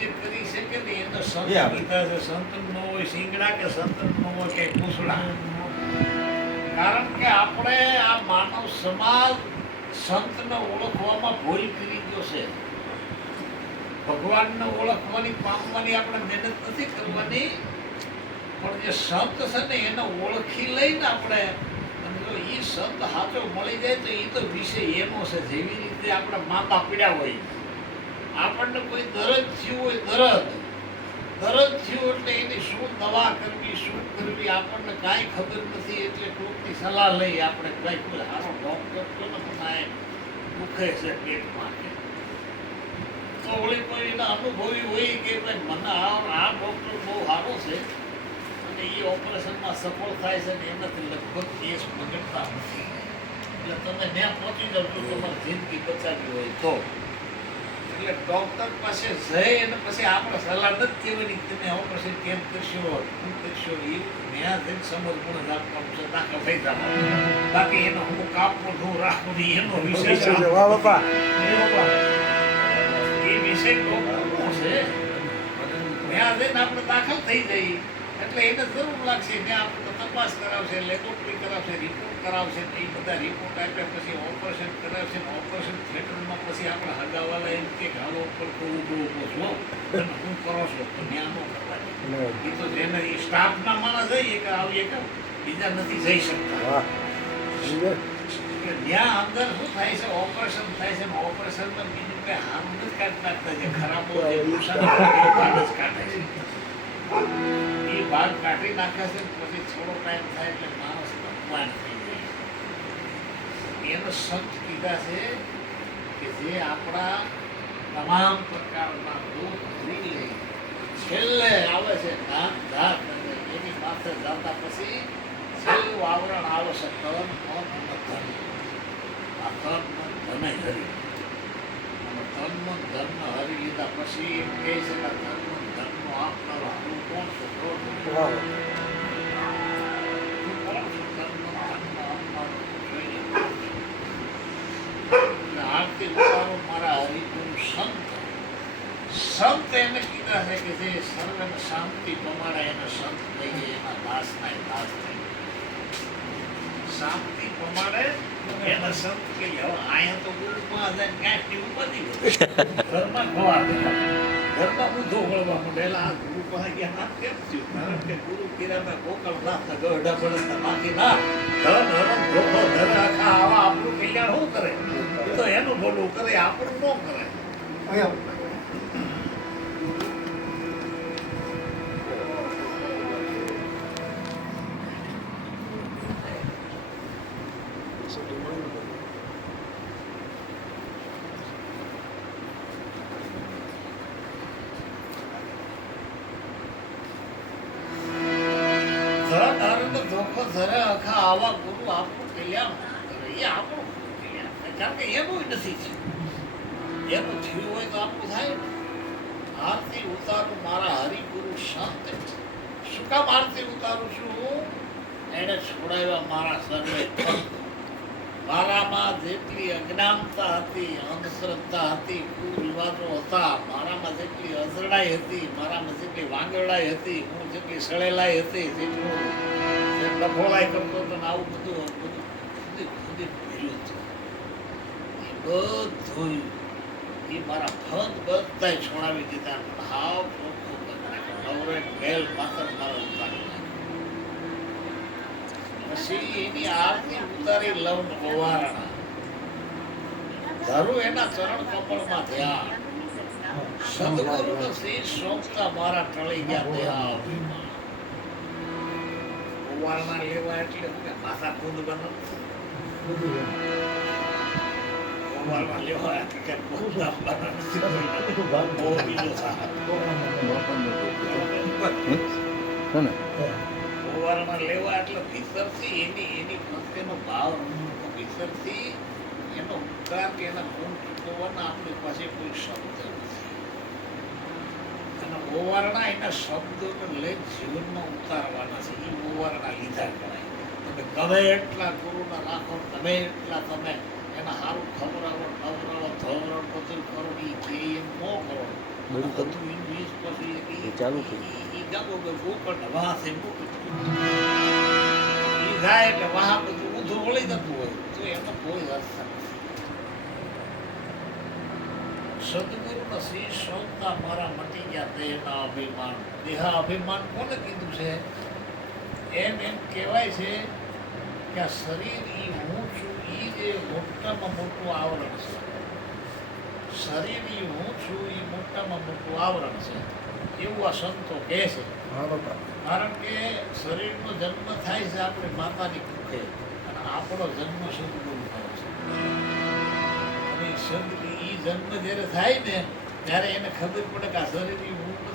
જે કરી શકે ને એને સંત કીધા છે. સંતન ન હોય શીંગડા કે સંતન ન હોય કે કુસડા. કારણ કે આપણે આ માનવ સમાજ સંતને ઓળખવામાં ભૂલ કરી ગયો છે. ભગવાનને ઓળખવાની પામવાની આપણે મહેનત નથી કરવાની, પણ જે સંત છે ને એને ઓળખી લઈને આપણે, અને જો એ સંત સાચો મળી જાય તો એ તો વિષય એનો છે. જેવી રીતે આપણા મા બાપ પીડ્યા હોય, આપણને કોઈ દરદ થયું હોય, દરદ થયું એટલે એની શું દવા કરવી, શું કરવી આપણને કાંઈ ખબર નથી. એટલે કોઈકની સલાહ લઈ આપણે કોઈ સારો ડોક્ટર તો નથી દુખે છે પેટમાં, તો ઓળી કોઈ એના અનુભવી હોય કે ભાઈ મને આ ડોક્ટર બહુ સારો છે અને એ ઓપરેશનમાં સફળ થાય છે ને એનાથી લગભગ કેસ બગડતા નથી, એટલે તમે ત્યાં પહોંચી જાવ તો તમારી જિંદગી બચાવી હોય તો. એટલે ડોક્ટર પાસે જઈ અને પછી આપણે સલાહ નથી કહેવાની તમે ઓપરેશન કેમ કરશો, શું કરશો, એ ત્યાં જઈને સમજવું જ આપવાનું છે. દાખલ થઈ જવાનું, બાકી એનો હું કાપવું શું રાખવું એનો વિષય છે. એ વિષય ડોક્ટરનો છે. ત્યાં જઈને આપણે દાખલ થઈ જઈએ એટલે એને જરૂર લાગશે, ત્યાં આપણે તપાસ કરાવશે, લેબોરેટરી કરાવશે, રિપોર્ટ કરાવશે, એ બધા રિપોર્ટ આપ્યા પછી ઓપરેશન કરાવશે. ઓપરેશન થિયેટરમાં પછી આપણે હગાવાલા એમ કે હાલો ઉપર તો ઊભો છો તમે શું કરો છો, તો ત્યાં ન કરવાની. એ તો જેને એ સ્ટાફના માણસ જઈએ કે આવીએ કે બીજા નથી જઈ શકતા. ત્યાં અંદર શું થાય છે, ઓપરેશન થાય છે. ઓપરેશનમાં બીજું કઈ હાર્મ નથી કાઢી નાખતા, જે ખરાબો જે નુકસાન જ કાઢે છે. એ ભાગ કાઢી નાખે છે. પછી થોડો ટાઈમ થાય એટલે માણસ ભગવાન થઈ જાય. એને સંત કીધા છે કે જે આપણા તમામ પ્રકારના દુઃખ ભરી લે, છેલ્લે આવે છે નામ ધાત, એની માથે જતા પછી છેલ્લું આવરણ આવે છે તન મન ધન. આ તન મન ધને હરી, અને તન મન ધન હરી લીધા પછી એમ કહે છે કે તન મન ધનનો આપનારો હું કોણ છું? તું કોણ છું? તન મન ધનનો આપનારો જોઈ લે. એટલે આરતી ઉતારો મારા હરિગુરુ સંત. સંત એને કીધા છે કે જે સર્વને શાંતિ પ્રમાણે એને સંત કહીએ, એના દાસના દાસ થઈ. શાંતિ પ્રમાણે એને સંત કહીએ. હવે અહીંયા તો ગુરુમાં જાય ક્યાંકની ઉપાધિ ઘરમાં ખવા ઘરમાં બુદ્ધો વળવા માંડેલા. આ ગુરુ પાસે ગયા ના કેમ થયું? કારણ કે ગુરુ કિરાના ગોકળ નાથ ગઢા બળદના નાથી ના ધન હરણ ધોખો ધન આખા આવા આપણું કલ્યાણ શું કરે? એ તો એનું ભલું કરે, આપણું ન કરે. ધોખો ધરે આખા આવા ગુરુ આપણું કલ્યાણ કરે, એ આપણું કલ્યાણ થાય. કારણ કે એનું નથી થયું. એનું થયું હોય તો આપણું થાય ને. આરતી ઉતારું મારા હરિગુરુ સંત. શું કામ આરતી ઉતારું છું? એને છોડાવ્યા મારા સર્વે ભક્ત. મારામાં જેટલી અજ્ઞાનતા હતી, અંધશ્રદ્ધા હતી, કુરિવાજો હતા, મારામાં જેટલી અઝરડાઈ હતી, મારામાં જેટલી વાંગરડાઈ હતી, હું જેટલી સળેલાઈ હતી, જેટલું ડફોળાઈ કરતો હતો ને આવું બધું ભર્યું હતું, એ બધું એ મારા ભક્ત બધા છોડાવી દીધા. હાવ ચોખ્ખું કરી નાખ્યું. નવરે મેલ માત્ર મારો ઉતારી નાખ્યો. પછી એની આરતી ઉતારી લઉં ગોવારણા ધરું એના ચરણ કમળમાં ધ્યાન. સદગુરુનો શીશ સોંપતા મારા ટળી ગયા દેહા અભિમાન. ગોવારણા લેવા એટલે કે માથા કુંદ બને. ગોવારણા લેવા એટલે કે કુંદા બને. બહુ બીજો સાહેબ ગોવારણા લેવા એટલે ભીતરથી એની પ્રત્યેનો ભાવ ભીતરથી એનો ઉપકાર કે એના ગુણ ચૂકવવાના આપણી પાસે કોઈ શબ્દ નથી. અને ગોવારણા એના શબ્દોને લઈ જીવનમાં ઉતારવાના છે. એ ગોવારણા લીધા કરાય. તમે ગમે એટલા ગુરુના રાખો, ગમે એટલા તમે એના સારું ખવડાવો, નવરાવો, ધવરાવો, બધું કરો, એ કે એમ ન કરો. બંધ કર. હતું એનું વીજ પછી એ ચાલુ થયું. ઈ જતો તો ગોકળને વાંસે મૂકી. ઈ જાય એટલે વાહ બધું ઊંધું વળી જતું હોય તો એનો કોઈ અર્થ નથી. સદગુરુનો શ્રી શોધતા મારા મટી ગયા દેહના અભિમાન. દેહ અભિમાન કોને કીધું છે? એમ કહેવાય છે કે આ શરીર ઈ હું છું ઈ જે મોટામાં મોટું આવરણ છે. શરીર ઈ હું છું ઈ મોટામાં મોટું આવરણ છે એવું આ સંતો કહે છે. કારણ કે શરીરનો જન્મ થાય છે આપણે માતાની કુખે અને આપણો જન્મ સદગુરુ થાય છે. અને ઈ જન્મ જ્યારે થાય ને ત્યારે એને ખબર પડે કે આ શરીર ઈ હું